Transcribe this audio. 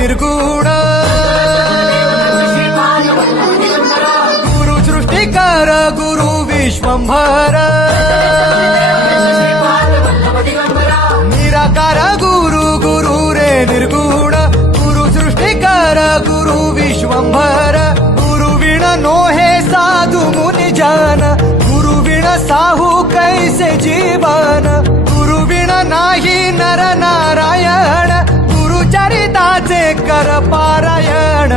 निर्गुण गुरु सृष्टिकर गुरु विश्वंभर निराकार गुरु गुरु रे निर्गुण गुरु सृष्टिकर गुरु विश्वंभर गुरु विण नोहे साधु मुनि जन गुरु विण साहू कैसे जीवन गुरु विण नाही नर नारायण गुरु चरिताचे कर पारायण